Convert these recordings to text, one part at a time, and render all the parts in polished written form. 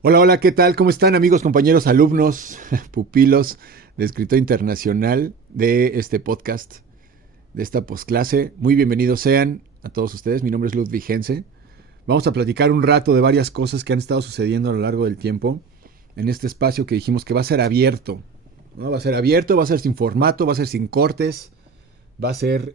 Hola, hola, ¿qué tal? ¿Cómo están amigos, compañeros, alumnos, pupilos de Escritor Internacional de este podcast, de esta postclase? Muy bienvenidos sean a todos ustedes. Mi nombre es Ludwig Gense. Vamos a platicar un rato de varias cosas que han estado sucediendo a lo largo del tiempo en este espacio que dijimos que va a ser abierto, ¿no? Va a ser abierto, va a ser sin formato, va a ser sin cortes, va a ser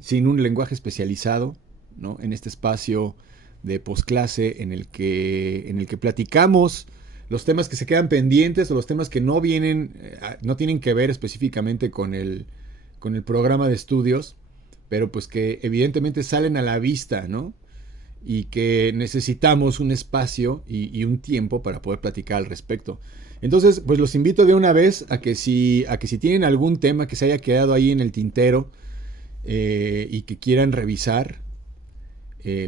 sin un lenguaje especializado, ¿no? En este espacio de postclase en el que platicamos los temas que se quedan pendientes o los temas que no vienen, no tienen que ver específicamente con el programa de estudios, pero pues que evidentemente salen a la vista, ¿no? Y que necesitamos un espacio y un tiempo para poder platicar al respecto. Entonces, pues los invito de una vez a que si tienen algún tema que se haya quedado ahí en el tintero y que quieran revisar,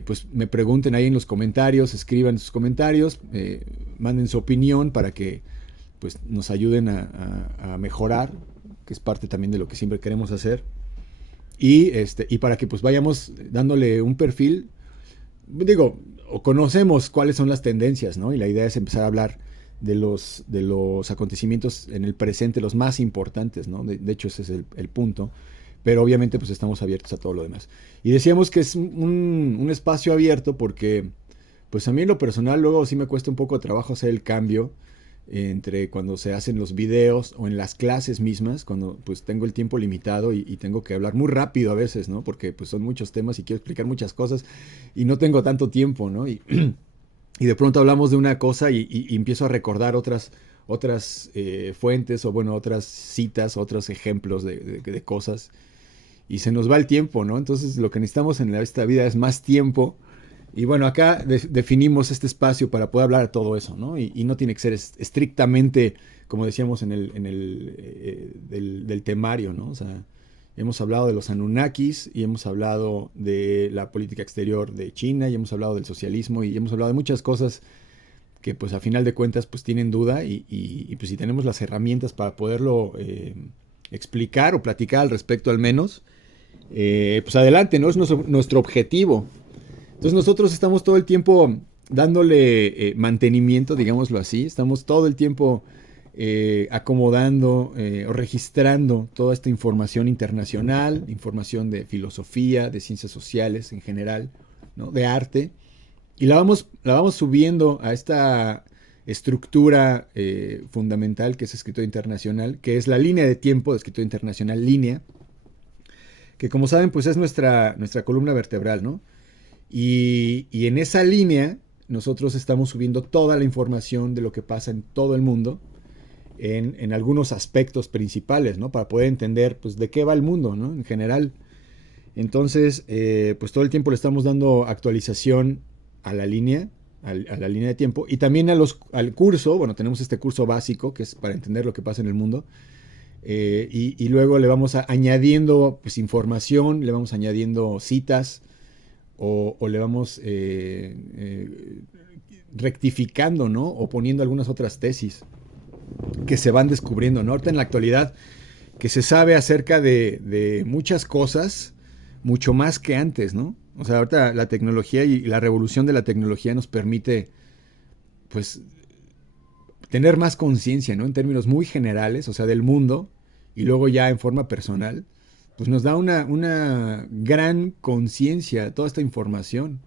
pues me pregunten ahí en los comentarios, escriban sus comentarios, manden su opinión para que pues nos ayuden a mejorar, que es parte también de lo que siempre queremos hacer. Y para que pues vayamos dándole un perfil, digo, o conocemos cuáles son las tendencias, ¿no? Y la idea es empezar a hablar de los acontecimientos en el presente, los más importantes, ¿no? De hecho, ese es el punto. Pero obviamente, pues estamos abiertos a todo lo demás. Y decíamos que es un espacio abierto porque, pues a mí en lo personal, luego sí me cuesta un poco de trabajo hacer el cambio entre cuando se hacen los videos o en las clases mismas, cuando pues tengo el tiempo limitado y tengo que hablar muy rápido a veces, ¿no? Porque pues son muchos temas y quiero explicar muchas cosas y no tengo tanto tiempo, ¿no? Y de pronto hablamos de una cosa y empiezo a recordar otras fuentes o bueno, otras citas, otros ejemplos de cosas y se nos va el tiempo, ¿no? Entonces lo que necesitamos en esta vida es más tiempo. Y bueno, acá definimos este espacio para poder hablar de todo eso, ¿no? Y no tiene que ser estrictamente, como decíamos del temario, ¿no? O sea, hemos hablado de los Anunnakis y hemos hablado de la política exterior de China y hemos hablado del socialismo y hemos hablado de muchas cosas que pues a final de cuentas pues tienen duda y pues si tenemos las herramientas para poderlo explicar o platicar al respecto al menos, pues adelante, ¿no? Es nuestro objetivo. Entonces nosotros estamos todo el tiempo dándole mantenimiento, digámoslo así, estamos todo el tiempo acomodando o registrando toda esta información internacional, información de filosofía, de ciencias sociales en general, ¿no? De arte, y la vamos subiendo a esta estructura fundamental que es escritura internacional, que es la línea de tiempo de escritura internacional, línea, que como saben pues es nuestra columna vertebral, ¿no? Y en esa línea nosotros estamos subiendo toda la información de lo que pasa en todo el mundo en algunos aspectos principales, ¿no? Para poder entender, pues, de qué va el mundo, ¿no? En general. Entonces, pues todo el tiempo le estamos dando actualización a la línea, a la línea de tiempo, y también al curso. Bueno, tenemos este curso básico que es para entender lo que pasa en el mundo. Y luego le vamos añadiendo pues, información, le vamos añadiendo citas, o le vamos rectificando, ¿no? O poniendo algunas otras tesis que se van descubriendo, ¿no? Ahorita en la actualidad, que se sabe acerca de muchas cosas, mucho más que antes, ¿no? O sea, ahorita la tecnología y la revolución de la tecnología nos permite, pues, tener más conciencia, ¿no? En términos muy generales, o sea, del mundo, y luego ya en forma personal, pues nos da una gran conciencia de toda esta información,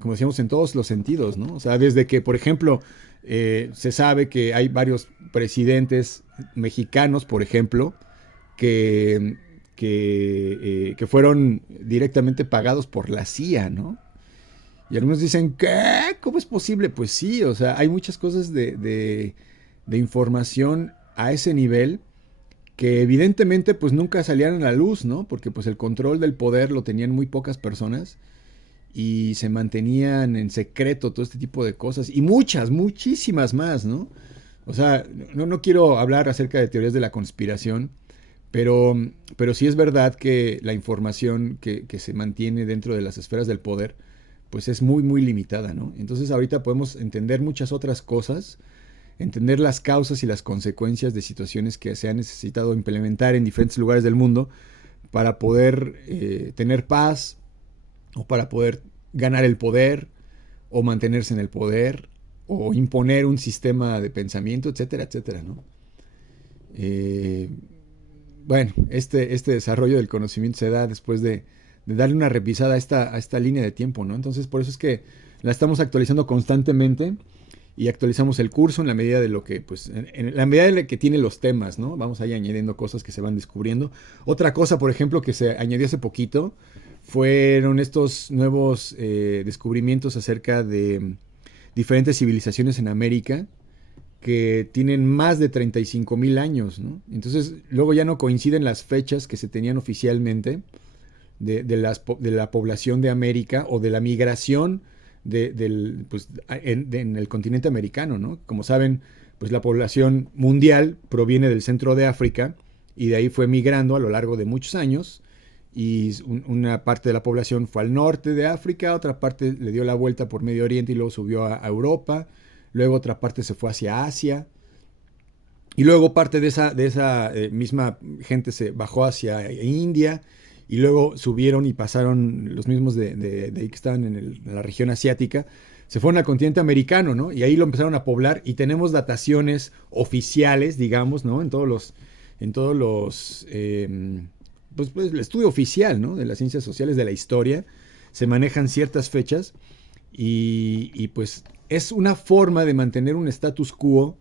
como decíamos, en todos los sentidos, ¿no? O sea, desde que, por ejemplo, se sabe que hay varios presidentes mexicanos, por ejemplo, que fueron directamente pagados por la CIA, ¿no? Y algunos dicen, ¿qué? ¿Cómo es posible? Pues sí, o sea, hay muchas cosas de información a ese nivel que evidentemente pues nunca salían a la luz, ¿no? Porque pues el control del poder lo tenían muy pocas personas y se mantenían en secreto todo este tipo de cosas y muchas, muchísimas más, ¿no? O sea, no quiero hablar acerca de teorías de la conspiración, pero, pero sí es verdad que la información que se mantiene dentro de las esferas del poder, pues es muy, muy limitada, ¿no? Entonces ahorita podemos entender muchas otras cosas, entender las causas y las consecuencias de situaciones que se han necesitado implementar en diferentes lugares del mundo para poder tener paz o para poder ganar el poder o mantenerse en el poder o imponer un sistema de pensamiento, etcétera, etcétera, ¿no? Eh, bueno, este desarrollo del conocimiento se da después de darle una revisada a esta línea de tiempo, ¿no? Entonces, por eso es que la estamos actualizando constantemente y actualizamos el curso en la medida de lo que, pues, en la medida de que tiene los temas, ¿no? Vamos ahí añadiendo cosas que se van descubriendo. Otra cosa, por ejemplo, que se añadió hace poquito fueron estos nuevos descubrimientos acerca de diferentes civilizaciones en América que tienen más de 35,000 años, ¿no? Entonces, luego ya no coinciden las fechas que se tenían oficialmente de la población de América o de la migración pues, en el continente americano, ¿no? Como saben, pues la población mundial proviene del centro de África y de ahí fue migrando a lo largo de muchos años y una parte de la población fue al norte de África, otra parte le dio la vuelta por Medio Oriente y luego subió a Europa, luego otra parte se fue hacia Asia y luego parte de esa misma gente se bajó hacia India y luego subieron y pasaron los mismos de ahí que estaban en la región asiática, se fueron al continente americano, ¿no? Y ahí lo empezaron a poblar y tenemos dataciones oficiales, digamos, ¿no? En todos los pues el estudio oficial, ¿no? De las ciencias sociales, de la historia, se manejan ciertas fechas y pues es una forma de mantener un status quo,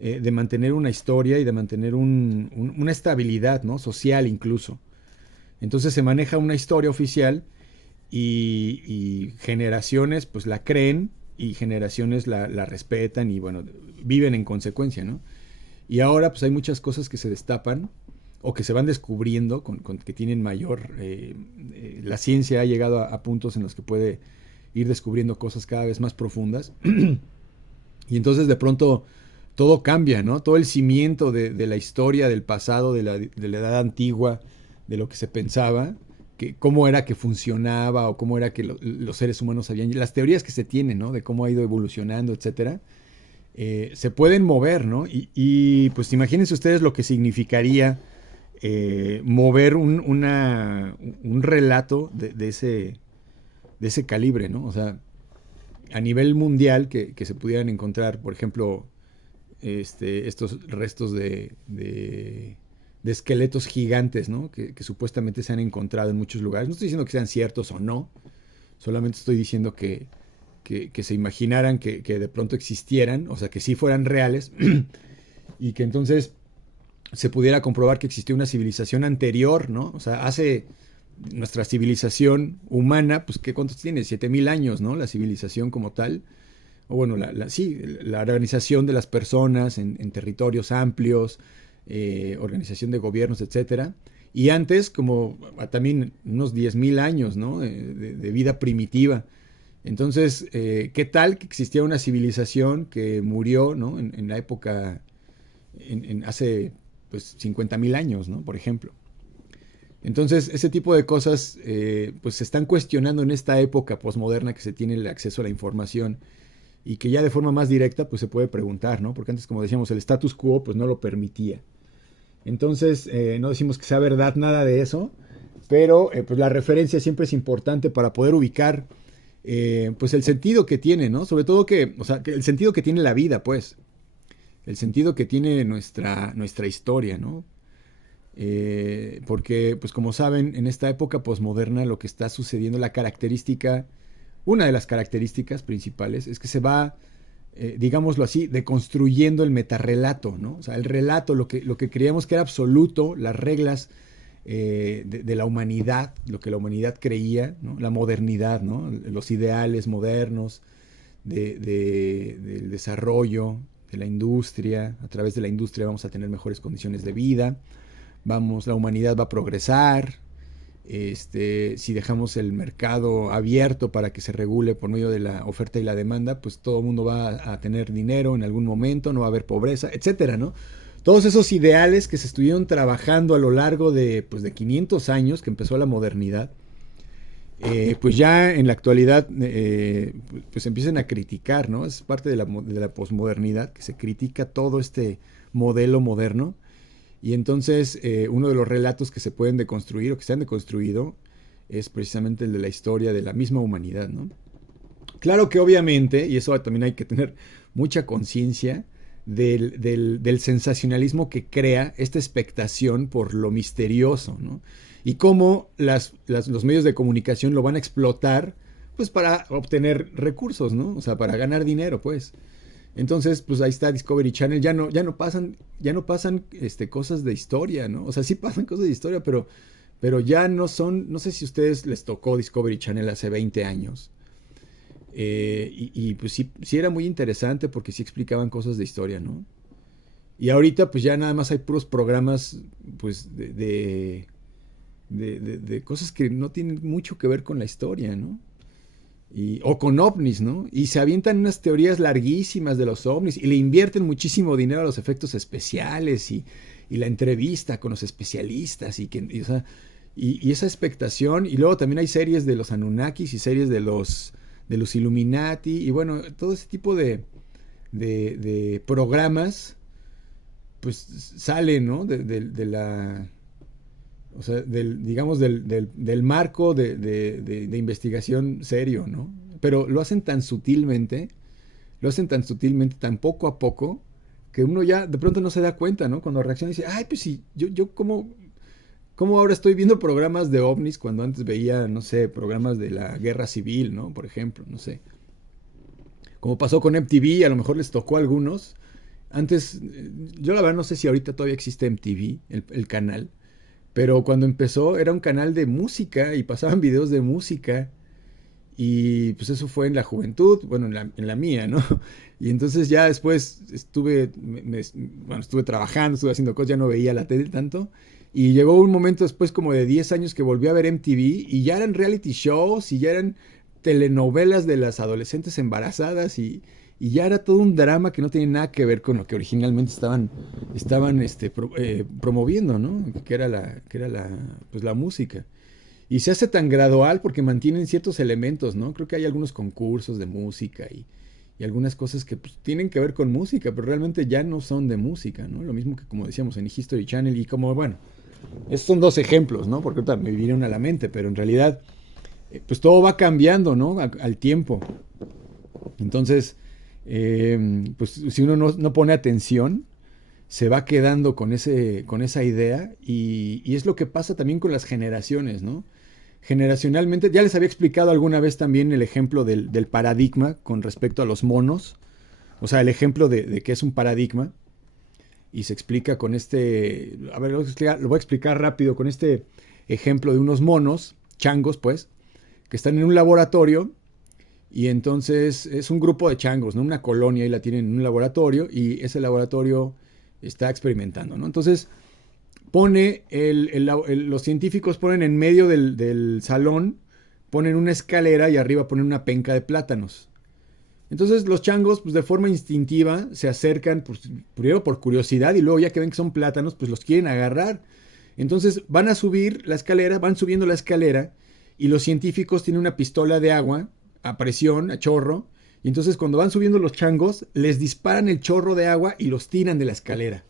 de mantener una historia y de mantener una estabilidad, ¿no? Social incluso. Entonces se maneja una historia oficial y generaciones pues la creen y generaciones la respetan y bueno, viven en consecuencia, ¿no? Y ahora pues hay muchas cosas que se destapan o que se van descubriendo con que tienen mayor... la ciencia ha llegado a puntos en los que puede ir descubriendo cosas cada vez más profundas. Y entonces de pronto todo cambia, ¿no? Todo el cimiento de la historia, del pasado, de la edad antigua, de lo que se pensaba, que cómo era que funcionaba o cómo era que los seres humanos habían... Las teorías que se tienen, ¿no? De cómo ha ido evolucionando, etcétera, se pueden mover, ¿no? Pues imagínense ustedes lo que significaría mover un relato de ese calibre, ¿no? O sea, a nivel mundial que se pudieran encontrar, por ejemplo, estos restos de esqueletos gigantes, ¿no? Que supuestamente se han encontrado en muchos lugares. No estoy diciendo que sean ciertos o no, solamente estoy diciendo que se imaginaran que de pronto existieran, o sea, que sí fueran reales, y que entonces se pudiera comprobar que existió una civilización anterior, ¿no? O sea, hace nuestra civilización humana, pues, ¿cuántos tiene? 7,000 años, ¿no? La civilización como tal. O bueno, sí, la organización de las personas en territorios amplios, organización de gobiernos, etcétera. Y antes, como también unos 10,000 años, ¿no? De vida primitiva. Entonces, ¿qué tal que existía una civilización que murió, ¿no? En la época, hace pues 50,000 años, ¿no? Por ejemplo. Entonces, ese tipo de cosas pues se están cuestionando en esta época posmoderna que se tiene el acceso a la información y que ya de forma más directa pues se puede preguntar, ¿no? Porque antes, como decíamos, el status quo pues no lo permitía. Entonces, no decimos que sea verdad nada de eso, pero pues la referencia siempre es importante para poder ubicar pues el sentido que tiene, ¿no? Sobre todo o sea, el sentido que tiene la vida, pues. El sentido que tiene nuestra historia, ¿no? Porque, pues como saben, en esta época posmoderna lo que está sucediendo, una de las características principales es que se va, digámoslo así, deconstruyendo el metarrelato, ¿no? O sea, el relato, lo que creíamos que era absoluto, las reglas de la humanidad, lo que la humanidad creía, ¿no? La modernidad, ¿no? Los ideales modernos del desarrollo, de la industria. A través de la industria vamos a tener mejores condiciones de vida. La humanidad va a progresar. Si dejamos el mercado abierto para que se regule por medio de la oferta y la demanda, pues todo el mundo va a tener dinero en algún momento, no va a haber pobreza, etcétera, ¿no? Todos esos ideales que se estuvieron trabajando a lo largo de 500 años que empezó la modernidad, pues ya en la actualidad pues empiezan a criticar, ¿no? Es parte de la posmodernidad, que se critica todo este modelo moderno. Y entonces uno de los relatos que se pueden deconstruir o que se han deconstruido es precisamente el de la historia de la misma humanidad, ¿no? Claro que obviamente, y eso también hay que tener mucha conciencia del sensacionalismo que crea esta expectación por lo misterioso, ¿no? Y cómo los medios de comunicación lo van a explotar, pues para obtener recursos, ¿no? O sea, para ganar dinero, pues. Entonces, pues ahí está Discovery Channel, ya no pasan cosas de historia, ¿no? O sea, sí pasan cosas de historia, pero ya no son, no sé si a ustedes les tocó Discovery Channel hace 20 años. Pues sí era muy interesante porque sí explicaban cosas de historia, ¿no? Y ahorita pues ya nada más hay puros programas pues de cosas que no tienen mucho que ver con la historia, ¿no? O con ovnis, ¿no? Y se avientan unas teorías larguísimas de los ovnis y le invierten muchísimo dinero a los efectos especiales y la entrevista con los especialistas o sea, y esa expectación. Y luego también hay series de los Anunnakis y series de los Illuminati y bueno, todo ese tipo de programas pues salen, ¿no? De la... O sea, digamos, del marco de investigación serio, ¿no? Pero lo hacen tan sutilmente, tan poco a poco, que uno ya de pronto no se da cuenta, ¿no? Cuando reacciona y dice, ay, pues sí, yo ¿cómo ahora estoy viendo programas de ovnis cuando antes veía, no sé, programas de la guerra civil, ¿no? Por ejemplo, no sé. Como pasó con MTV, a lo mejor les tocó a algunos. Antes, yo la verdad no sé si ahorita todavía existe MTV, el canal. Pero cuando empezó era un canal de música y pasaban videos de música. Y pues eso fue en la juventud, bueno, en la mía, ¿no? Y entonces ya después estuve trabajando, estuve haciendo cosas, ya no veía la tele tanto. Y llegó un momento después como de 10 años que volví a ver MTV y ya eran reality shows y ya eran telenovelas de las adolescentes embarazadas y ya era todo un drama que no tiene nada que ver con lo que originalmente estaban promoviendo, ¿no? Pues la música. Y se hace tan gradual porque mantienen ciertos elementos, ¿no? Creo que hay algunos concursos de música y algunas cosas que pues, tienen que ver con música, pero realmente ya no son de música, ¿no? Lo mismo que como decíamos en History Channel y como, bueno, estos son dos ejemplos, ¿no? Porque ahorita me vinieron a la mente, pero en realidad pues todo va cambiando, ¿no? Al tiempo. Entonces, pues si uno no pone atención, se va quedando con esa idea y es lo que pasa también con las generaciones, ¿no? Generacionalmente, ya les había explicado alguna vez también el ejemplo del paradigma con respecto a los monos, o sea, el ejemplo de qué es un paradigma, y se explica con a ver, lo voy a explicar rápido, con este ejemplo de unos monos, changos pues, que están en un laboratorio, y entonces es un grupo de changos, ¿no? Una colonia y la tienen en un laboratorio, y ese laboratorio está experimentando, ¿no? Entonces los científicos ponen en medio del salón, ponen una escalera y arriba ponen una penca de plátanos. Entonces los changos, pues de forma instintiva, se acercan, pues, primero por curiosidad y luego ya que ven que son plátanos, pues los quieren agarrar. Entonces van a subir la escalera, van subiendo la escalera y los científicos tienen una pistola de agua a presión, a chorro, y entonces cuando van subiendo los changos, les disparan el chorro de agua y los tiran de la escalera.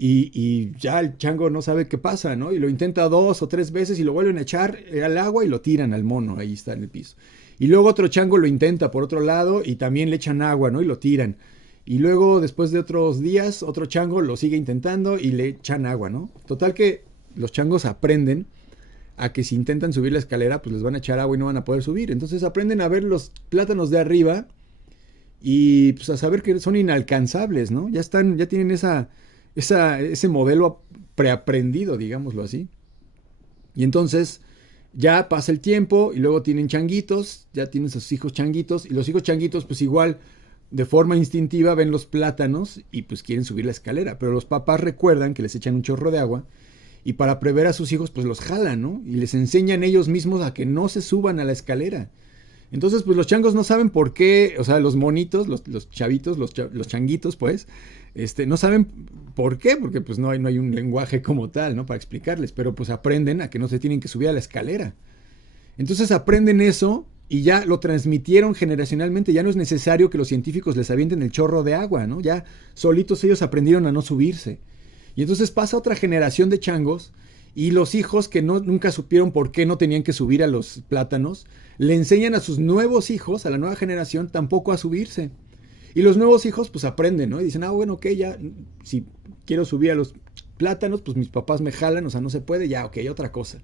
Y ya el chango no sabe qué pasa, ¿no? Y lo intenta 2 o 3 veces y lo vuelven a echar al agua y lo tiran al mono, ahí está en el piso. Y luego otro chango lo intenta por otro lado y también le echan agua, ¿no? Y lo tiran. Y luego, después de otros días, otro chango lo sigue intentando y le echan agua, ¿no? Total que los changos aprenden a que si intentan subir la escalera, pues les van a echar agua y no van a poder subir. Entonces aprenden a ver los plátanos de arriba y pues a saber que son inalcanzables, ¿no? Ya tienen ese modelo preaprendido, digámoslo así. Y entonces ya pasa el tiempo y luego tienen changuitos, ya tienen sus hijos changuitos, y los hijos changuitos pues igual de forma instintiva ven los plátanos y pues quieren subir la escalera, pero los papás recuerdan que les echan un chorro de agua y para prever a sus hijos pues los jalan, ¿no? Y les enseñan ellos mismos a que no se suban a la escalera. Entonces pues los changos no saben por qué, o sea, los monitos, los chavitos, los changuitos pues, no saben por qué, porque pues no hay un lenguaje como tal, ¿no? Para explicarles, pero pues aprenden a que no se tienen que subir a la escalera. Entonces aprenden eso y ya lo transmitieron generacionalmente, ya no es necesario que los científicos les avienten el chorro de agua, ¿no? Ya solitos ellos aprendieron a no subirse. Y entonces pasa otra generación de changos Y los hijos que nunca supieron por qué no tenían que subir a los plátanos, le enseñan a sus nuevos hijos, a la nueva generación, tampoco a subirse. Y los nuevos hijos pues aprenden, ¿no? Y dicen, bueno, ok, ya, si quiero subir a los plátanos, pues mis papás me jalan, o sea, no se puede, ya, ok, otra cosa.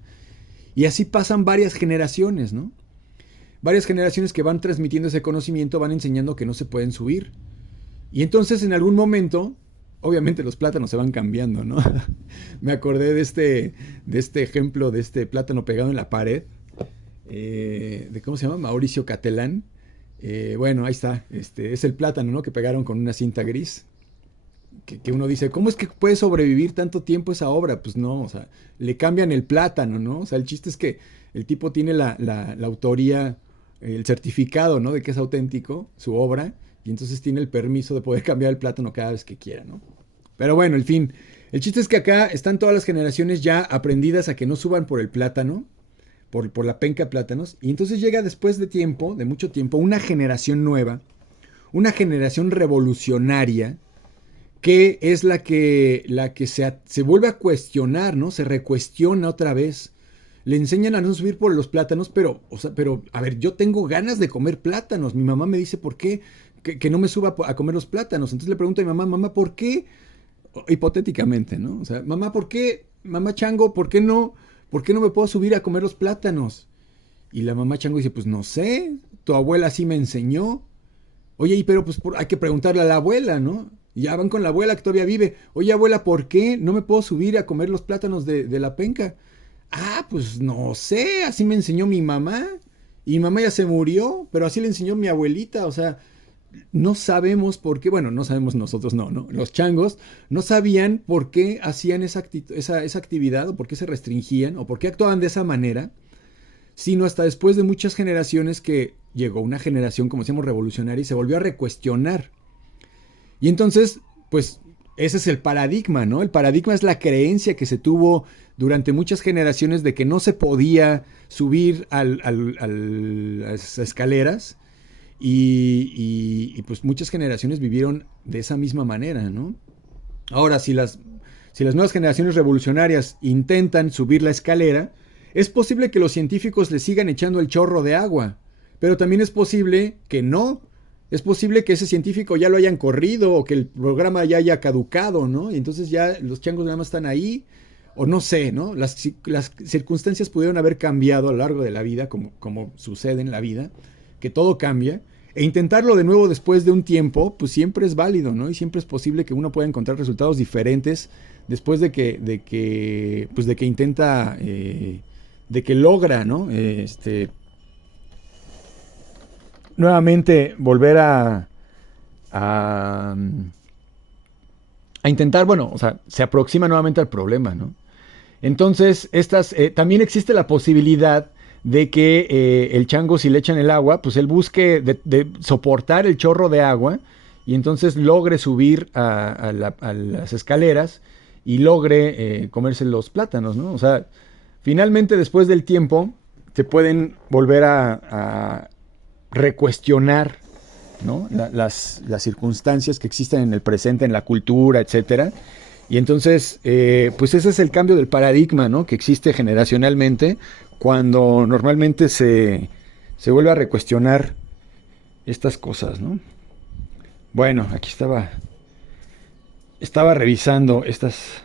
Y así pasan varias generaciones, ¿no? Varias generaciones que van transmitiendo ese conocimiento, van enseñando que no se pueden subir. Y entonces en algún momento, obviamente los plátanos se van cambiando, ¿no? Me acordé de este ejemplo, de este plátano pegado en la pared, de ¿cómo se llama? Mauricio Catelán. Bueno, ahí está, es el plátano, ¿no? Que pegaron con una cinta gris. Que uno dice, ¿cómo es que puede sobrevivir tanto tiempo esa obra? Pues no, o sea, le cambian el plátano, ¿no? O sea, el chiste es que el tipo tiene la autoría, el certificado, ¿no? De que es auténtico su obra, y entonces tiene el permiso de poder cambiar el plátano cada vez que quiera, ¿no? Pero bueno, en fin, el chiste es que acá están todas las generaciones ya aprendidas a que no suban por el plátano, por la penca de plátanos, y entonces llega después de tiempo, de mucho tiempo, una generación nueva, una generación revolucionaria, que es la que se vuelve a cuestionar, ¿no? Se recuestiona otra vez. Le enseñan a no subir por los plátanos, pero, a ver, yo tengo ganas de comer plátanos. Mi mamá me dice, ¿por qué? Que no me suba a comer los plátanos. Entonces le pregunto a mi mamá, ¿por qué? Hipotéticamente, ¿no? O sea, mamá, ¿por qué? Mamá Chango, ¿por qué no me puedo subir a comer los plátanos? Y la mamá Chango dice, pues no sé, tu abuela sí me enseñó. Oye, pero pues hay que preguntarle a la abuela, ¿no? Y ya van con la abuela que todavía vive. Oye, abuela, ¿por qué no me puedo subir a comer los plátanos de la penca? Pues no sé, así me enseñó mi mamá. Y mi mamá ya se murió, pero así le enseñó mi abuelita. O sea, no sabemos por qué, bueno, no sabemos nosotros, no. Los changos no sabían por qué hacían esa actividad, o por qué se restringían, o por qué actuaban de esa manera, sino hasta después de muchas generaciones que llegó una generación, como decíamos, revolucionaria, y se volvió a recuestionar. Y entonces, pues, ese es el paradigma, ¿no? El paradigma es la creencia que se tuvo durante muchas generaciones de que no se podía subir a las escaleras, y pues muchas generaciones vivieron de esa misma manera, ¿no? Ahora, si las nuevas generaciones revolucionarias intentan subir la escalera, es posible que los científicos le sigan echando el chorro de agua, pero también es posible que no. Es posible que ese científico ya lo hayan corrido, o que el programa ya haya caducado, ¿no? Y entonces ya los changos nada más están ahí, o no sé, ¿no? Las circunstancias pudieron haber cambiado a lo largo de la vida, como sucede en la vida, que todo cambia. E intentarlo de nuevo después de un tiempo, pues siempre es válido, ¿no? Y siempre es posible que uno pueda encontrar resultados diferentes después de que intenta, de que logra, ¿no? Nuevamente volver a intentar, bueno, o sea, se aproxima nuevamente al problema, ¿no? Entonces, también existe la posibilidad de que el chango, si le echan el agua, pues él busque de soportar el chorro de agua, y entonces logre subir a las escaleras y logre comerse los plátanos, ¿no? O sea, finalmente después del tiempo se pueden volver a recuestionar, ¿no? las circunstancias que existen en el presente, en la cultura, etcétera. Y entonces, pues ese es el cambio del paradigma, ¿no? Que existe generacionalmente, cuando normalmente se vuelve a recuestionar estas cosas, ¿no? Bueno, aquí estaba revisando estas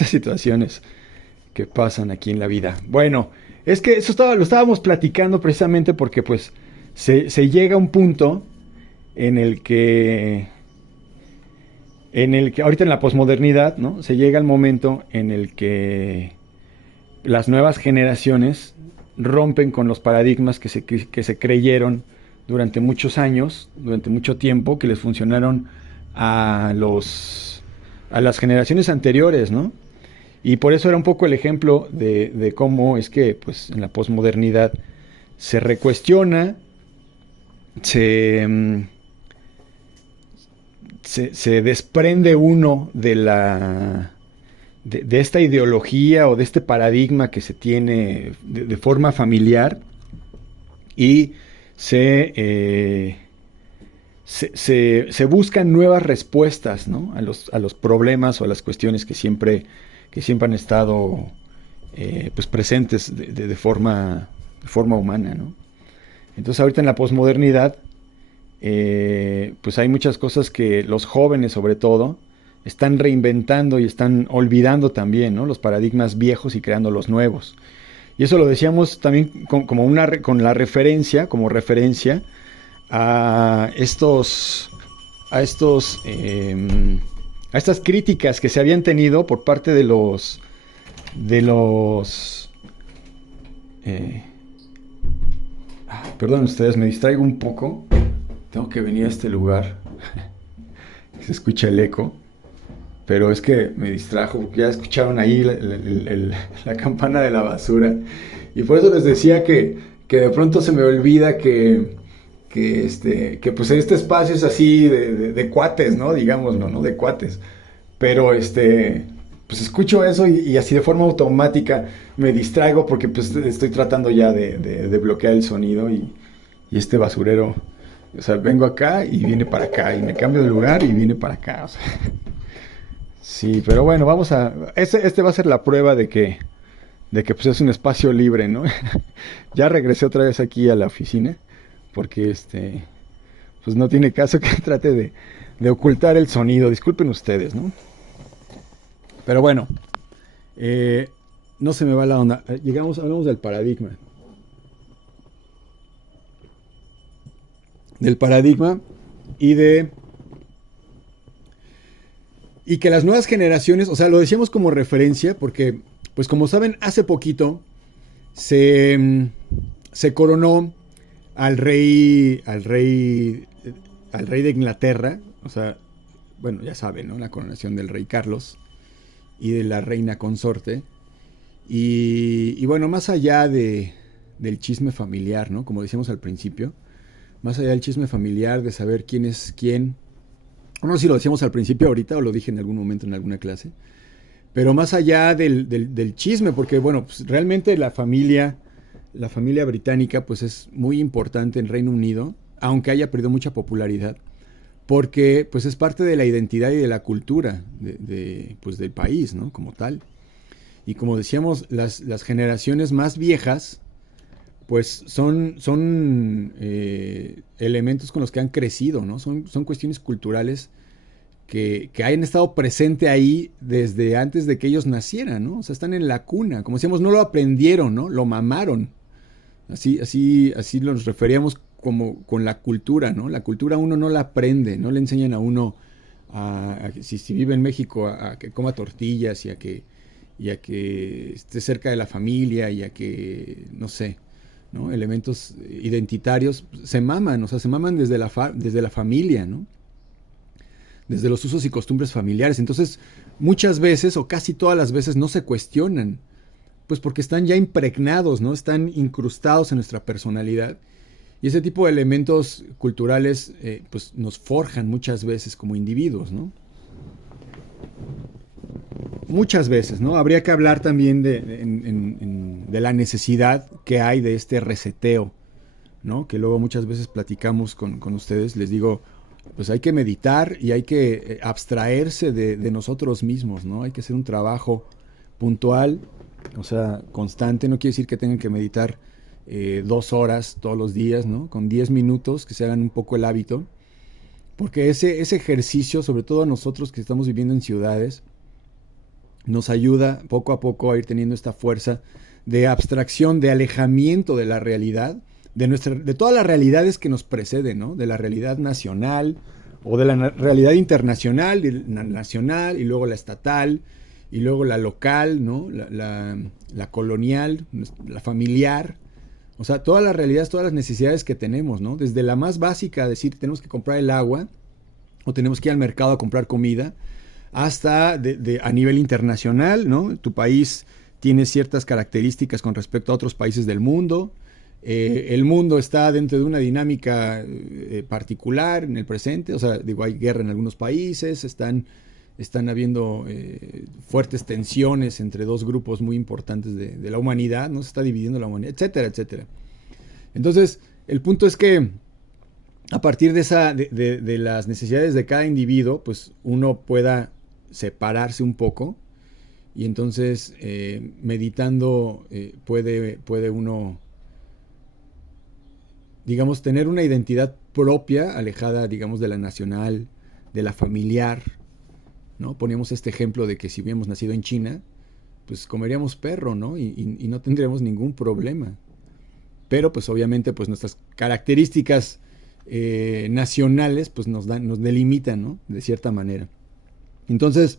situaciones que pasan aquí en la vida. Bueno, es que eso lo estábamos platicando precisamente porque pues se llega a un punto en el que ahorita en la posmodernidad, ¿no? Se llega al momento en el que las nuevas generaciones rompen con los paradigmas que se creyeron durante muchos años, durante mucho tiempo, que les funcionaron a las generaciones anteriores, ¿no? Y por eso era un poco el ejemplo de cómo es que pues, en la posmodernidad se recuestiona, se desprende uno de esta ideología o de este paradigma que se tiene de forma familiar, y se se buscan nuevas respuestas, ¿no? A los problemas o a las cuestiones que siempre han estado pues presentes de forma humana, ¿no? Entonces ahorita en la posmodernidad pues hay muchas cosas que los jóvenes sobre todo están reinventando y están olvidando también, ¿no? Los paradigmas viejos y creando los nuevos. Y eso lo decíamos también con la referencia, como referencia a a estas críticas que se habían tenido por parte de los perdón ustedes, me distraigo un poco, tengo que venir a este lugar, se escucha el eco, pero es que me distrajo, porque ya escucharon ahí la campana de la basura, y por eso les decía que de pronto se me olvida que pues este espacio es así de cuates, ¿no? Digámoslo, ¿no? De cuates. Pero pues escucho eso y así de forma automática me distraigo porque pues estoy tratando ya de bloquear el sonido y este basurero, o sea, vengo acá y viene para acá y me cambio de lugar y viene para acá, o sea. Sí, pero bueno, este va a ser la prueba de que pues es un espacio libre, ¿no? Ya regresé otra vez aquí a la oficina porque pues no tiene caso que trate de ocultar el sonido, disculpen ustedes, ¿no? Pero bueno, no se me va la onda. Hablamos del paradigma. Del paradigma y que las nuevas generaciones, o sea, lo decíamos como referencia porque, pues como saben, hace poquito se coronó al rey de Inglaterra, o sea, bueno, ya saben, ¿no? La coronación del rey Carlos y de la reina consorte. Y bueno, más allá del chisme familiar, ¿no? Como decíamos al principio, más allá del chisme familiar, de saber quién es quién. No sé si lo decíamos al principio ahorita o lo dije en algún momento en alguna clase. Pero más allá del chisme, porque bueno, pues realmente la familia británica pues es muy importante en Reino Unido, aunque haya perdido mucha popularidad, porque pues es parte de la identidad y de la cultura pues del país, ¿no? Como tal. Y como decíamos, las generaciones más viejas pues son elementos con los que han crecido, ¿no? Son cuestiones culturales que hayan estado presente ahí desde antes de que ellos nacieran, ¿no? O sea, están en la cuna. Como decíamos, no lo aprendieron, ¿no? Lo mamaron. Así los referíamos como con la cultura, ¿no? La cultura uno no la aprende, no le enseñan a uno si vive en México a que coma tortillas y a que esté cerca de la familia y a que, no sé, ¿no? Elementos identitarios se maman, o sea, se maman desde la familia, ¿no? Desde los usos y costumbres familiares. Entonces, muchas veces o casi todas las veces no se cuestionan, pues porque están ya impregnados, ¿no? Están incrustados en nuestra personalidad. Y ese tipo de elementos culturales pues nos forjan muchas veces como individuos, ¿no? Muchas veces, ¿no? Habría que hablar también de la necesidad que hay de este reseteo, ¿no? Que luego muchas veces platicamos con ustedes, les digo, pues hay que meditar y hay que abstraerse de nosotros mismos, ¿no? Hay que hacer un trabajo puntual, o sea, constante. No quiere decir que tengan que meditar 2 horas todos los días, ¿no? Con 10 minutos, que se hagan un poco el hábito, porque ese ejercicio, sobre todo a nosotros que estamos viviendo en ciudades, nos ayuda poco a poco a ir teniendo esta fuerza de abstracción, de alejamiento de la realidad, de todas las realidades que nos preceden, ¿no? De la realidad nacional o de la realidad internacional, la nacional y luego la estatal y luego la local, ¿no? La colonial, la familiar. O sea, todas las realidades, todas las necesidades que tenemos, ¿no? Desde la más básica, decir, tenemos que comprar el agua o tenemos que ir al mercado a comprar comida, hasta a nivel internacional, ¿no? Tu país tiene ciertas características con respecto a otros países del mundo. El mundo está dentro de una dinámica particular en el presente. O sea, digo, hay guerra en algunos países, están habiendo fuertes tensiones entre dos grupos muy importantes de la humanidad, ¿no? Se está dividiendo la humanidad, etcétera, etcétera. Entonces, el punto es que a partir de las necesidades de cada individuo, pues uno pueda separarse un poco y entonces meditando puede uno, digamos, tener una identidad propia, alejada, digamos, de la nacional, de la familiar, ¿no? Poníamos este ejemplo de que si hubiéramos nacido en China, pues comeríamos perro, ¿no? Y no tendríamos ningún problema. Pero pues obviamente pues nuestras características nacionales pues nos delimitan, ¿no? De cierta manera. Entonces,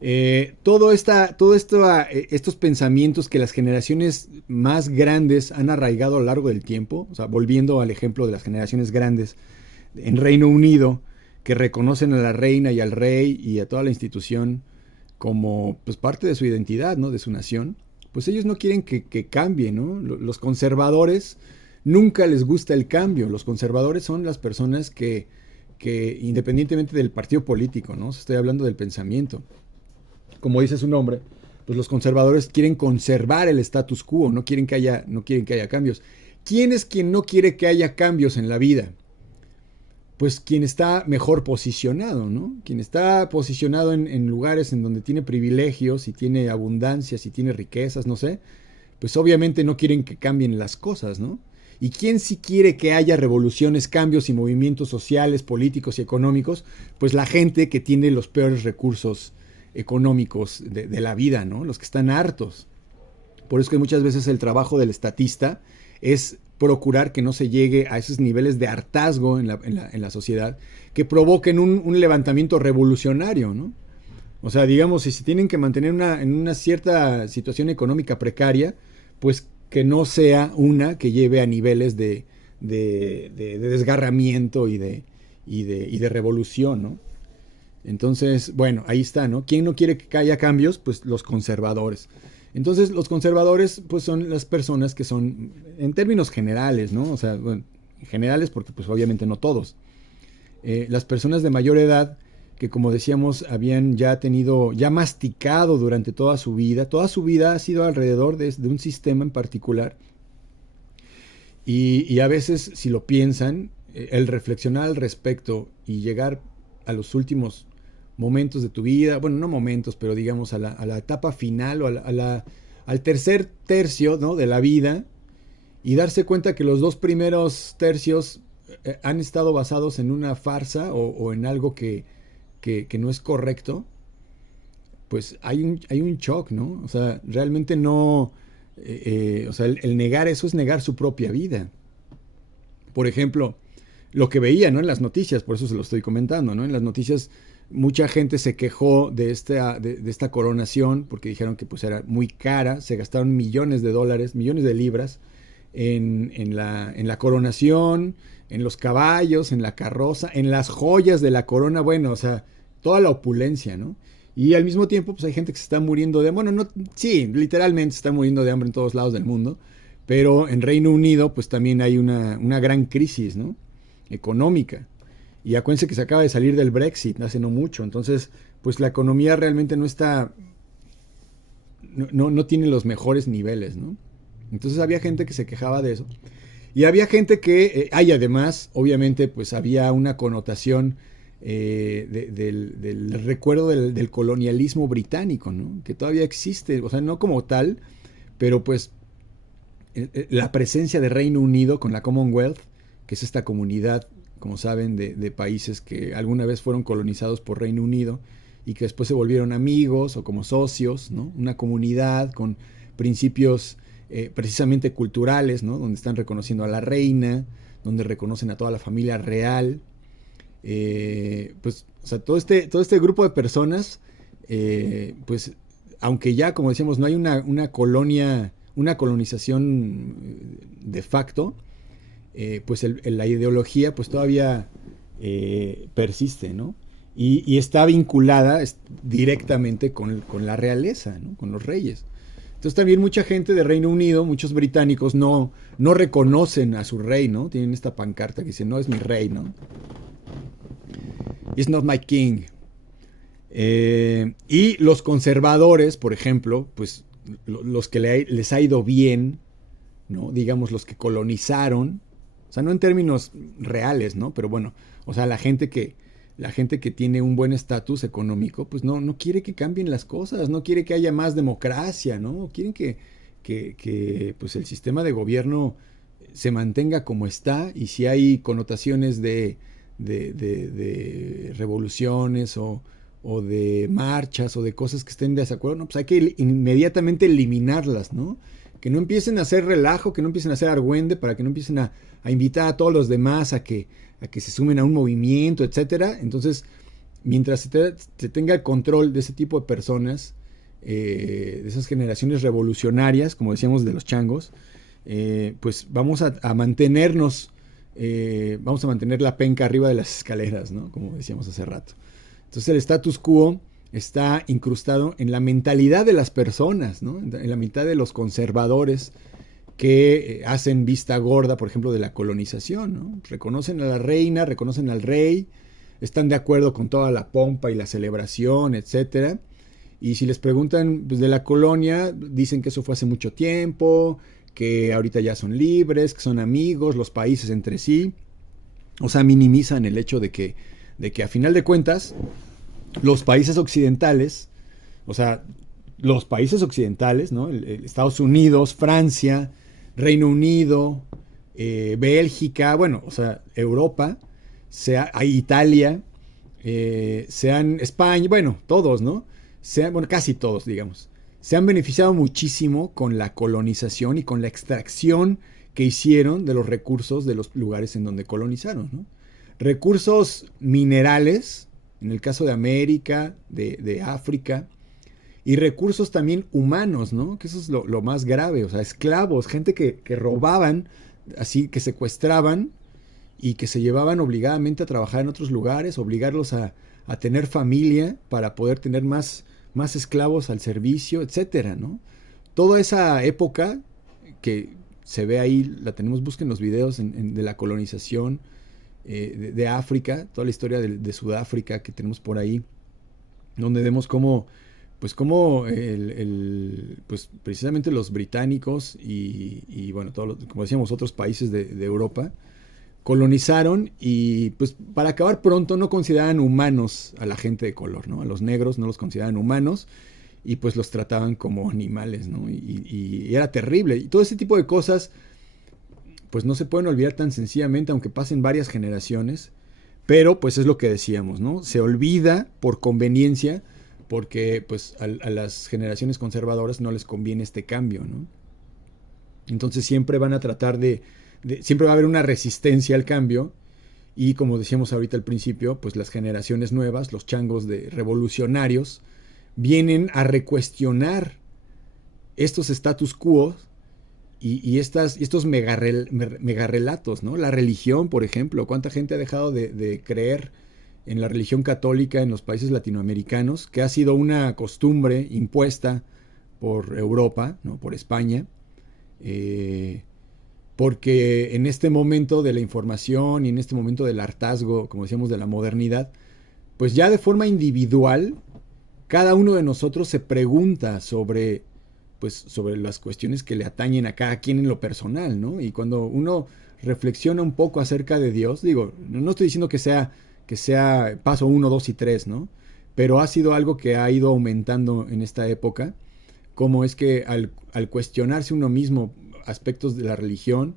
estos pensamientos que las generaciones más grandes han arraigado a lo largo del tiempo, o sea, volviendo al ejemplo de las generaciones grandes en Reino Unido, que reconocen a la reina y al rey y a toda la institución como pues parte de su identidad, ¿no? De su nación, pues ellos no quieren que cambie, ¿no? Los conservadores nunca les gusta el cambio. Los conservadores son las personas que independientemente del partido político, ¿no? Estoy hablando del pensamiento. Como dice su nombre, pues los conservadores quieren conservar el status quo, no quieren que haya cambios. ¿Quién es quien no quiere que haya cambios en la vida? Pues quien está mejor posicionado, ¿no? Quien está posicionado en lugares en donde tiene privilegios y tiene abundancias y tiene riquezas, no sé, pues obviamente no quieren que cambien las cosas, ¿no? ¿Y quién sí quiere que haya revoluciones, cambios y movimientos sociales, políticos y económicos? Pues la gente que tiene los peores recursos económicos de la vida, ¿no? Los que están hartos. Por eso que muchas veces el trabajo del estatista es procurar que no se llegue a esos niveles de hartazgo en la sociedad que provoquen un levantamiento revolucionario, ¿no? O sea, digamos, si se tienen que mantener en una cierta situación económica precaria, pues que no sea una que lleve a niveles de desgarramiento y de revolución, ¿no? Entonces, bueno, ahí está, ¿no? ¿Quién no quiere que haya cambios? Pues los conservadores. Entonces, los conservadores, pues son las personas que son, en términos generales, ¿no? O sea, bueno, generales porque pues obviamente no todos. Las personas de mayor edad que, como decíamos, habían ya masticado durante toda su vida ha sido alrededor de un sistema en particular. Y a veces, si lo piensan, el reflexionar al respecto y llegar a los últimos momentos de tu vida, bueno, no momentos, pero digamos a la etapa final o al tercer tercio, ¿no? De la vida, y darse cuenta que los dos primeros tercios han estado basados en una farsa o en algo que no es correcto, pues hay un shock, ¿no? O sea, realmente no, o sea, el negar eso es negar su propia vida. Por ejemplo, lo que veía, ¿no? En las noticias, por eso se lo estoy comentando, ¿no? En las noticias mucha gente se quejó de esta coronación porque dijeron que pues era muy cara, se gastaron millones de dólares, millones de libras en la coronación, en los caballos, en la carroza, en las joyas de la corona, bueno, o sea, toda la opulencia, ¿no? Y al mismo tiempo pues hay gente que se está muriendo de, bueno, no, sí, literalmente se está muriendo de hambre en todos lados del mundo, pero en Reino Unido pues también hay una gran crisis, ¿no? Económica. Y acuérdense que se acaba de salir del Brexit hace no mucho. Entonces, pues la economía realmente no está, no tiene los mejores niveles, ¿no? Entonces había gente que se quejaba de eso. Y había gente que, además, obviamente, pues había una connotación del recuerdo del colonialismo británico, ¿no? Que todavía existe, o sea, no como tal, pero pues la presencia de Reino Unido con la Commonwealth, que es esta comunidad, como saben, de países que alguna vez fueron colonizados por Reino Unido y que después se volvieron amigos o como socios, ¿no? Una comunidad con principios precisamente culturales, ¿no? Donde están reconociendo a la reina, donde reconocen a toda la familia real. Pues, o sea, todo este grupo de personas, pues, aunque ya, como decíamos, no hay una colonización de facto, pues la ideología pues todavía persiste, ¿no? Y está vinculada directamente con la realeza, ¿no? Con los reyes. Entonces también mucha gente de Reino Unido, muchos británicos no reconocen a su rey, ¿no? Tienen esta pancarta que dice, no es mi rey, ¿no? It's not my king. Y los conservadores, por ejemplo, pues los que les ha ido bien, ¿no? Digamos los que colonizaron, sea, no en términos reales, ¿no? Pero bueno, o sea, la gente que tiene un buen estatus económico, pues no quiere que cambien las cosas, no quiere que haya más democracia, ¿no? Quieren que pues el sistema de gobierno se mantenga como está, y si hay connotaciones de revoluciones o de marchas o de cosas que estén en desacuerdo, no, pues hay que inmediatamente eliminarlas, ¿no? Que no empiecen a hacer relajo, que no empiecen a hacer argüende, para que no empiecen a invitar a todos los demás a que se sumen a un movimiento, etcétera. Entonces, mientras se tenga el control de ese tipo de personas, de esas generaciones revolucionarias, como decíamos de los changos, pues vamos a mantenernos, vamos a mantener la penca arriba de las escaleras, ¿no? Como decíamos hace rato. Entonces el status quo está incrustado en la mentalidad de las personas, ¿no? En la mitad de los conservadores que hacen vista gorda, por ejemplo, de la colonización, ¿no? Reconocen a la reina, reconocen al rey, están de acuerdo con toda la pompa y la celebración, etcétera. Y si les preguntan pues, de la colonia, dicen que eso fue hace mucho tiempo, que ahorita ya son libres, que son amigos, los países entre sí. O sea, minimizan el hecho de que a final de cuentas, los países occidentales, o sea, los países occidentales, ¿no? Estados Unidos, Francia, Reino Unido, Bélgica, bueno, o sea, Europa, Italia, sean España, bueno, todos, ¿no? Bueno, casi todos, digamos, se han beneficiado muchísimo con la colonización y con la extracción que hicieron de los recursos de los lugares en donde colonizaron, ¿no? Recursos minerales, en el caso de América, de África, y recursos también humanos, ¿no? Que eso es lo más grave, o sea, esclavos, gente que robaban, así que secuestraban y que se llevaban obligadamente a trabajar en otros lugares, obligarlos a tener familia para poder tener más esclavos al servicio, etcétera, ¿no? Toda esa época que se ve ahí, la tenemos, busquen los videos de la colonización de África, toda la historia de Sudáfrica que tenemos por ahí, donde vemos cómo pues precisamente los británicos y bueno, como decíamos, otros países de Europa colonizaron, y pues para acabar pronto no consideraban humanos a la gente de color, ¿no? A los negros no los consideraban humanos, y pues los trataban como animales, ¿no? Y era terrible. Y todo ese tipo de cosas pues no se pueden olvidar tan sencillamente, aunque pasen varias generaciones, pero pues es lo que decíamos, ¿no? Se olvida por conveniencia, porque pues a las generaciones conservadoras no les conviene este cambio, ¿no? Entonces siempre van a tratar siempre va a haber una resistencia al cambio, y como decíamos ahorita al principio, pues las generaciones nuevas, los changos de revolucionarios, vienen a recuestionar estos status quo y estos megarrelatos, ¿no? La religión, por ejemplo, ¿cuánta gente ha dejado de creer en la religión católica en los países latinoamericanos, que ha sido una costumbre impuesta por Europa, ¿no? Por España, porque en este momento de la información y en este momento del hartazgo, como decíamos, de la modernidad, pues ya de forma individual, cada uno de nosotros se pregunta sobre las cuestiones que le atañen a cada quien en lo personal, ¿no? Y cuando uno reflexiona un poco acerca de Dios, digo, no estoy diciendo que sea paso 1, 2 y 3, ¿no? Pero ha sido algo que ha ido aumentando en esta época, como es que al cuestionarse uno mismo aspectos de la religión,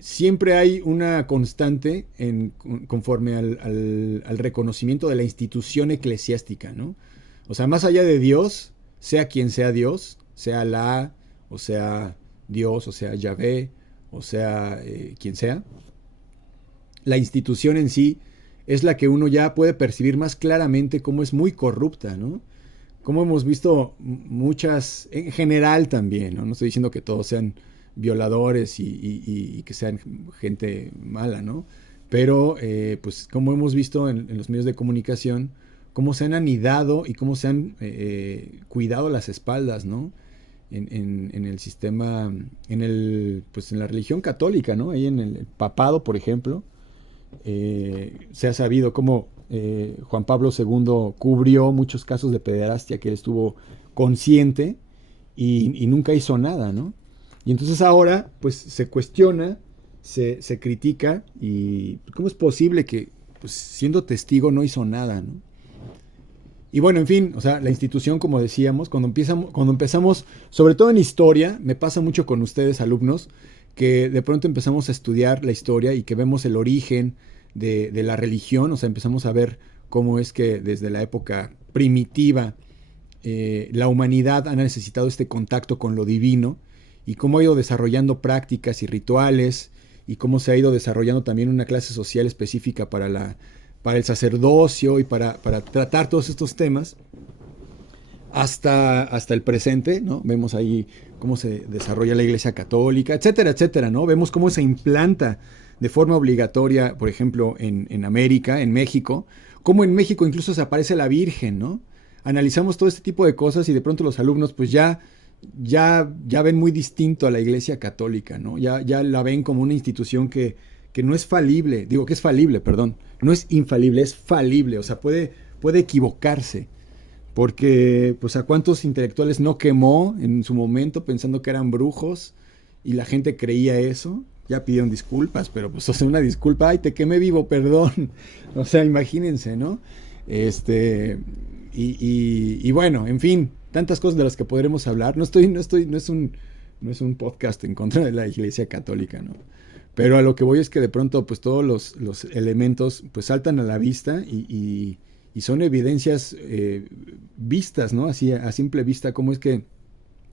siempre hay una constante conforme al reconocimiento de la institución eclesiástica, ¿no? O sea, más allá de Dios, sea quien sea Dios, sea Alá, o sea Dios, o sea Yahvé, o sea quien sea, la institución en sí es la que uno ya puede percibir más claramente cómo es muy corrupta, ¿no? Como hemos visto muchas, en general también, ¿no? No estoy diciendo que todos sean violadores y que sean gente mala, ¿no? Pero, pues, como hemos visto en los medios de comunicación, cómo se han anidado y cómo se han cuidado las espaldas, ¿no? En el sistema, pues en la religión católica, ¿no? Ahí en el papado, por ejemplo, se ha sabido cómo Juan Pablo II cubrió muchos casos de pederastia que él estuvo consciente y nunca hizo nada, ¿no? Y entonces ahora, pues se cuestiona se critica y ¿cómo es posible que pues, siendo testigo no hizo nada, ¿no? Y bueno, en fin, o sea, la institución, como decíamos, cuando empezamos, sobre todo en historia, me pasa mucho con ustedes, alumnos, que de pronto empezamos a estudiar la historia y que vemos el origen de la religión, o sea, empezamos a ver cómo es que desde la época primitiva la humanidad ha necesitado este contacto con lo divino y cómo ha ido desarrollando prácticas y rituales y cómo se ha ido desarrollando también una clase social específica para el sacerdocio y para tratar todos estos temas hasta el presente, ¿no? Vemos ahí cómo se desarrolla la Iglesia Católica, etcétera, etcétera, ¿no? Vemos cómo se implanta de forma obligatoria, por ejemplo, en América, en México, cómo en México incluso se aparece la Virgen, ¿no? Analizamos todo este tipo de cosas y de pronto los alumnos pues ya ven muy distinto a la Iglesia Católica, ¿no? Ya la ven como una institución que no es falible, digo que es falible, perdón, no es infalible, es falible, o sea, puede equivocarse, porque pues a cuántos intelectuales no quemó en su momento pensando que eran brujos y la gente creía eso, ya pidieron disculpas, pero pues o sea, una disculpa, ay, te quemé vivo, perdón, o sea, imagínense, ¿no? Y bueno, en fin, tantas cosas de las que podremos hablar. No es un podcast en contra de la Iglesia Católica, ¿no? Pero a lo que voy es que de pronto, pues todos los elementos, pues saltan a la vista y son evidencias vistas, ¿no? Así a simple vista, cómo es que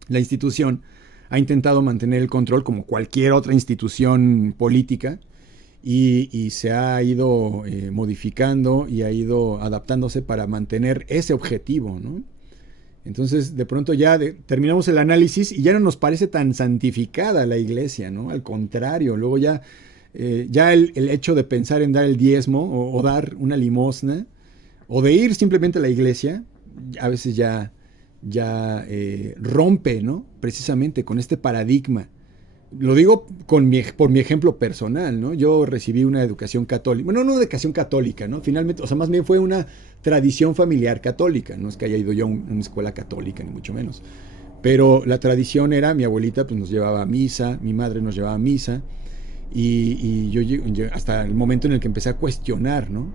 la institución ha intentado mantener el control como cualquier otra institución política y se ha ido modificando y ha ido adaptándose para mantener ese objetivo, ¿no? Entonces, de pronto terminamos el análisis y ya no nos parece tan santificada la iglesia, ¿no? Al contrario, luego ya el hecho de pensar en dar el diezmo o dar una limosna o de ir simplemente a la iglesia, a veces ya rompe, ¿no? Precisamente con este paradigma. Lo digo por mi ejemplo personal, ¿no? Yo recibí una educación católica, bueno, no una educación católica, ¿no? Finalmente, o sea, más bien fue una tradición familiar católica, no es que haya ido yo a una escuela católica, ni mucho menos. Pero la tradición era, mi abuelita pues nos llevaba a misa, mi madre nos llevaba a misa, y yo hasta el momento en el que empecé a cuestionar, ¿no?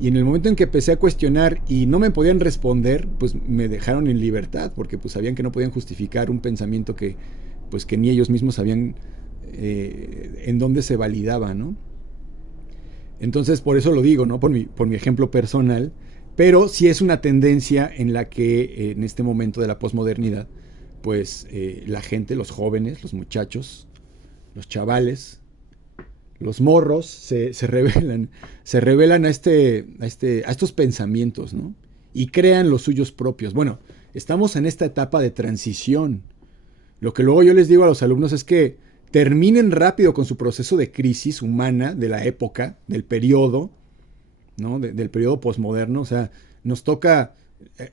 Y en el momento en que empecé a cuestionar y no me podían responder, pues me dejaron en libertad, porque pues sabían que no podían justificar un pensamiento que ni ellos mismos sabían en dónde se validaba, ¿no? Entonces, por eso lo digo, ¿no? Por mi ejemplo personal, pero sí es una tendencia en la que en este momento de la posmodernidad, pues la gente, los jóvenes, los muchachos, los chavales, los morros se rebelan a estos pensamientos, ¿no? Y crean los suyos propios. Bueno, estamos en esta etapa de transición. Lo que luego yo les digo a los alumnos es que terminen rápido con su proceso de crisis humana de la época, del periodo, ¿no? Del periodo posmoderno. O sea, nos toca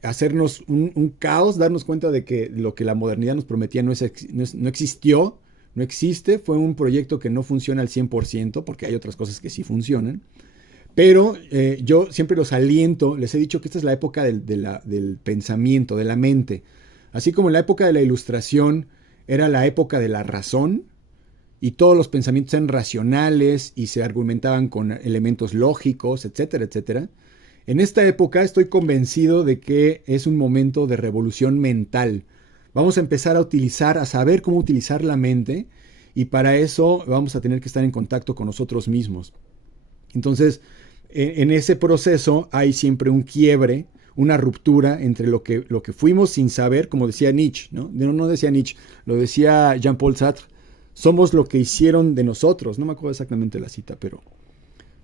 hacernos un caos, darnos cuenta de que lo que la modernidad nos prometía no existió, no existe, fue un proyecto que no funciona al 100%, porque hay otras cosas que sí funcionan. Pero yo siempre los aliento, les he dicho que esta es la época del pensamiento, de la mente. Así como en la época de la Ilustración era la época de la razón y todos los pensamientos eran racionales y se argumentaban con elementos lógicos, etcétera, etcétera. En esta época estoy convencido de que es un momento de revolución mental. Vamos a empezar a saber cómo utilizar la mente y para eso vamos a tener que estar en contacto con nosotros mismos. Entonces, en ese proceso hay siempre un quiebre, una ruptura entre lo que fuimos sin saber, como decía Nietzsche, ¿no? No decía Nietzsche, lo decía Jean-Paul Sartre, somos lo que hicieron de nosotros, no me acuerdo exactamente la cita, pero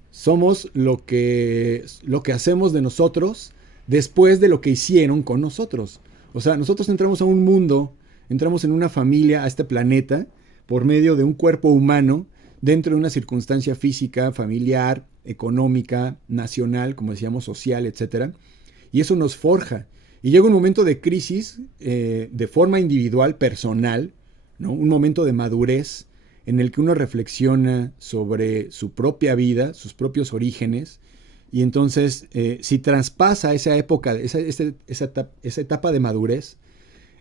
somos lo que hacemos de nosotros después de lo que hicieron con nosotros. O sea, nosotros entramos a un mundo, entramos en una familia, a este planeta, por medio de un cuerpo humano, dentro de una circunstancia física, familiar, económica, nacional, como decíamos, social, etcétera. Y eso nos forja. Y llega un momento de crisis de forma individual, personal, ¿no? Un momento de madurez en el que uno reflexiona sobre su propia vida, sus propios orígenes. Y entonces, si traspasa esa época, esa etapa de madurez,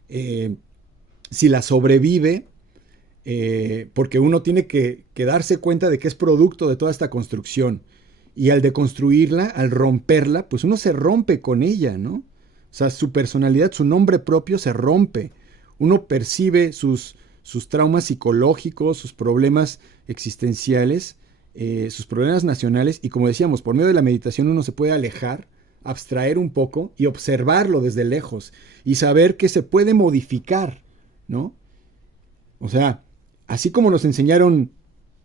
si la sobrevive, porque uno tiene que darse cuenta de que es producto de toda esta construcción. Y al deconstruirla, al romperla, pues uno se rompe con ella, ¿no? O sea, su personalidad, su nombre propio se rompe. Uno percibe sus traumas psicológicos, sus problemas existenciales, sus problemas nacionales, y como decíamos, por medio de la meditación uno se puede alejar, abstraer un poco y observarlo desde lejos y saber que se puede modificar, ¿no? O sea, así como nos enseñaron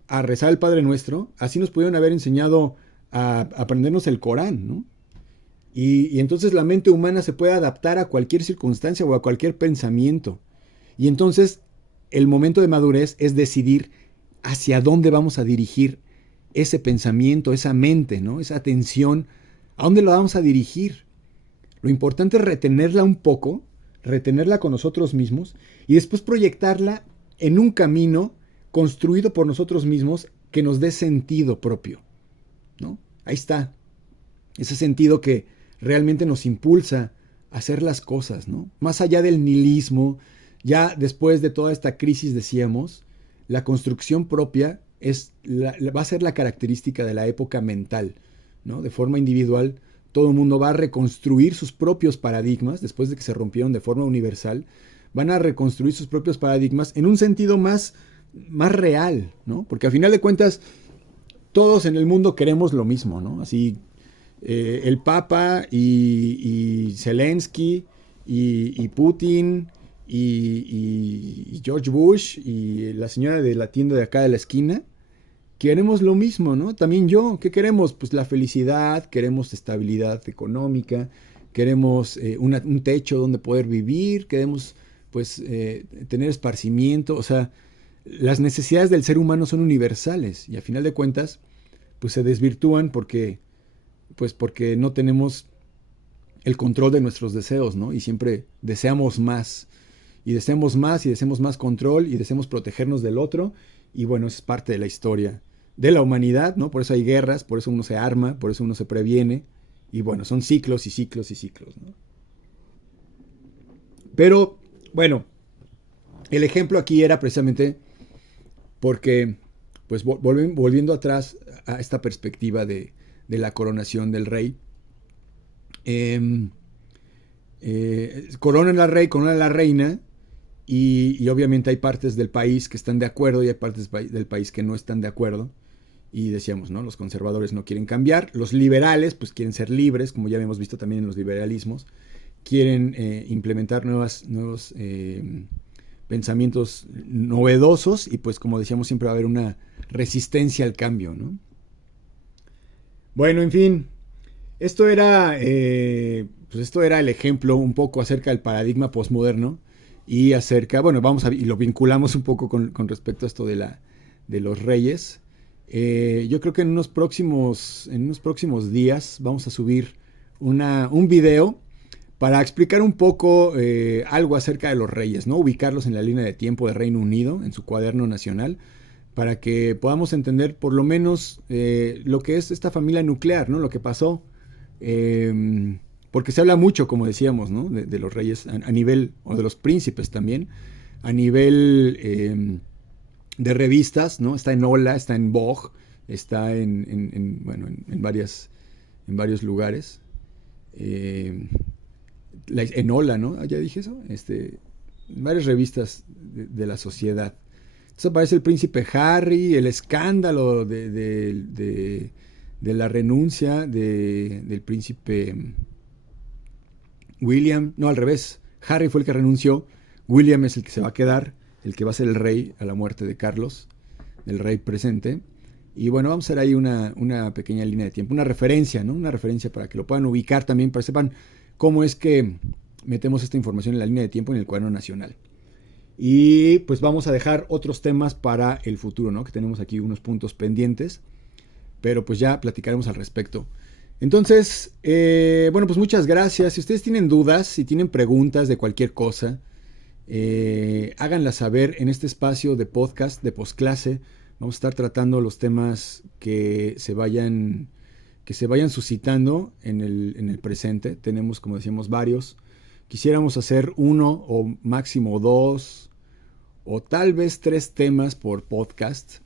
a rezar el Padre Nuestro, así nos pudieron haber enseñado a aprendernos el Corán, ¿no? Y entonces la mente humana se puede adaptar a cualquier circunstancia o a cualquier pensamiento. Y entonces el momento de madurez es decidir hacia dónde vamos a dirigir ese pensamiento, esa mente, ¿no? Esa atención, ¿a dónde la vamos a dirigir? Lo importante es retenerla un poco, retenerla con nosotros mismos y después proyectarla en un camino construido por nosotros mismos que nos dé sentido propio, ¿no? Ahí está, ese sentido que realmente nos impulsa a hacer las cosas, ¿no? Más allá del nihilismo, ya después de toda esta crisis decíamos, la construcción propia va a ser la característica de la época mental, ¿no? De forma individual, todo el mundo va a reconstruir sus propios paradigmas, después de que se rompieron de forma universal, van a reconstruir sus propios paradigmas en un sentido más real, ¿no? Porque al final de cuentas, todos en el mundo queremos lo mismo, ¿no? Así, el Papa y Zelensky y Putin y George Bush y la señora de la tienda de acá de la esquina, queremos lo mismo, ¿no? También yo, ¿qué queremos? Pues la felicidad, queremos estabilidad económica, queremos un techo donde poder vivir, queremos pues tener esparcimiento, o sea, las necesidades del ser humano son universales y a final de cuentas pues se desvirtúan porque no tenemos el control de nuestros deseos, ¿no? Y siempre deseamos más y deseamos más y deseamos más control y deseamos protegernos del otro y bueno, es parte de la historia de la humanidad, ¿no? Por eso hay guerras, por eso uno se arma, por eso uno se previene y bueno, son ciclos y ciclos y ciclos, ¿no? Pero bueno, el ejemplo aquí era precisamente porque, pues volviendo atrás a esta perspectiva de la coronación del rey, coronan al rey, coronan a la reina, y obviamente hay partes del país que están de acuerdo y hay partes del país que no están de acuerdo. Y decíamos, ¿no? Los conservadores no quieren cambiar, los liberales pues quieren ser libres, como ya habíamos visto también en los liberalismos, quieren implementar nuevos pensamientos novedosos y pues como decíamos siempre va a haber una resistencia al cambio, ¿no? Bueno, en fin, esto era, pues esto era el ejemplo un poco acerca del paradigma postmoderno y acerca, bueno, y lo vinculamos un poco con respecto a esto de los reyes. Yo creo que en unos próximos días vamos a subir un video para explicar un poco algo acerca de los reyes, ¿no? Ubicarlos en la línea de tiempo de Reino Unido, en su cuaderno nacional, para que podamos entender por lo menos lo que es esta familia nuclear, ¿no? Lo que pasó. Porque se habla mucho, como decíamos, ¿no? De los reyes a nivel, o de los príncipes también, a nivel de revistas, ¿no? Está en Hola, está en Vogue, está en varios lugares. En Hola, ¿no? Ya dije eso. En varias revistas de la sociedad. Entonces aparece el príncipe Harry, el escándalo de la renuncia del príncipe William. No, al revés. Harry fue el que renunció. William es el que se va a quedar, el que va a ser el rey a la muerte de Carlos, del rey presente. Y bueno, vamos a hacer ahí una pequeña línea de tiempo, una referencia, ¿no? Una referencia para que lo puedan ubicar también, para que sepan cómo es que metemos esta información en la línea de tiempo en el cuaderno nacional. Y pues vamos a dejar otros temas para el futuro, ¿no? Que tenemos aquí unos puntos pendientes, pero pues ya platicaremos al respecto. Entonces, bueno, pues muchas gracias. Si ustedes tienen dudas, si tienen preguntas de cualquier cosa, háganlas saber en este espacio de podcast, de postclase. Vamos a estar tratando los temas que se vayan suscitando en el presente. Tenemos, como decíamos, varios. Quisiéramos hacer uno o máximo dos o tal vez 3 temas por podcast,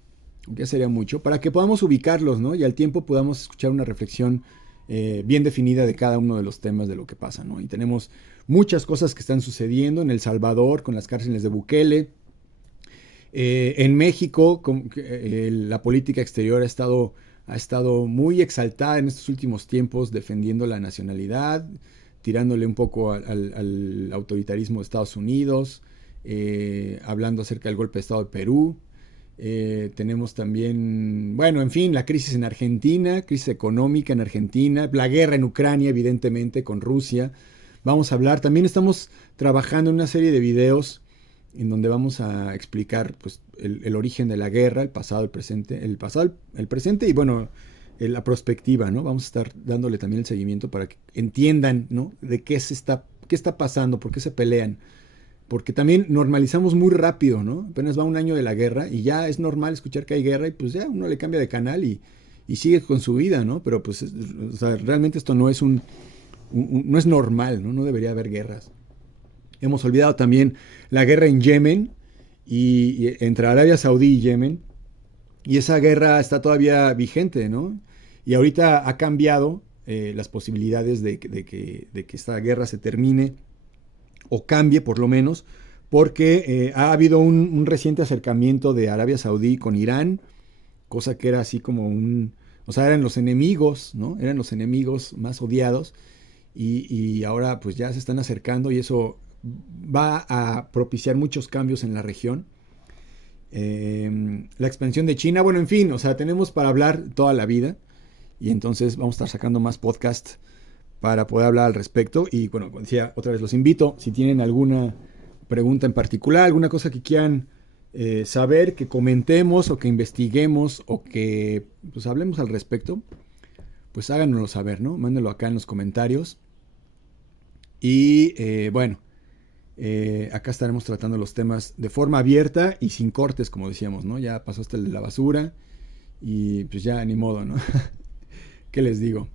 aunque sería mucho, para que podamos ubicarlos, ¿no? Y al tiempo podamos escuchar una reflexión bien definida de cada uno de los temas de lo que pasa, ¿no? Y tenemos muchas cosas que están sucediendo en El Salvador con las cárceles de Bukele. En México, la política exterior ha estado muy exaltada en estos últimos tiempos, defendiendo la nacionalidad, tirándole un poco al autoritarismo de Estados Unidos, hablando acerca del golpe de Estado de Perú. Tenemos también, bueno, en fin, la crisis en Argentina, crisis económica en Argentina, la guerra en Ucrania, evidentemente, con Rusia. Vamos a hablar, también estamos trabajando en una serie de videos en donde vamos a explicar pues, el origen de la guerra, el pasado, el presente y bueno, la perspectiva, ¿no? Vamos a estar dándole también el seguimiento para que entiendan, ¿no? De qué está pasando, por qué se pelean. Porque también normalizamos muy rápido, ¿no? Apenas va un año de la guerra y ya es normal escuchar que hay guerra y pues ya uno le cambia de canal y sigue con su vida, ¿no? Pero pues, o sea, realmente esto no es no es normal, ¿no? No debería haber guerras. Hemos olvidado también la guerra en Yemen y entre Arabia Saudí y Yemen. Y esa guerra está todavía vigente, ¿no? Y ahorita ha cambiado las posibilidades de que esta guerra se termine o cambie por lo menos, porque ha habido un reciente acercamiento de Arabia Saudí con Irán, cosa que era así como o sea, eran los enemigos, ¿no? Eran los enemigos más odiados y ahora pues ya se están acercando y eso va a propiciar muchos cambios en la región. La expansión de China, bueno, en fin, o sea, tenemos para hablar toda la vida y entonces vamos a estar sacando más podcasts para poder hablar al respecto. Y bueno, como decía, otra vez los invito, si tienen alguna pregunta en particular, alguna cosa que quieran saber, que comentemos o que investiguemos o que pues hablemos al respecto, pues háganoslo saber, ¿no? Mándenlo acá en los comentarios. Y bueno, acá estaremos tratando los temas de forma abierta y sin cortes, como decíamos, ¿no? Ya pasó hasta el de la basura y pues ya ni modo, ¿no? ¿Qué les digo?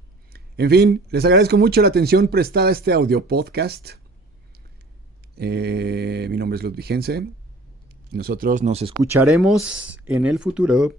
En fin, les agradezco mucho la atención prestada a este audio podcast. Mi nombre es Ludvigense. Nosotros nos escucharemos en el futuro.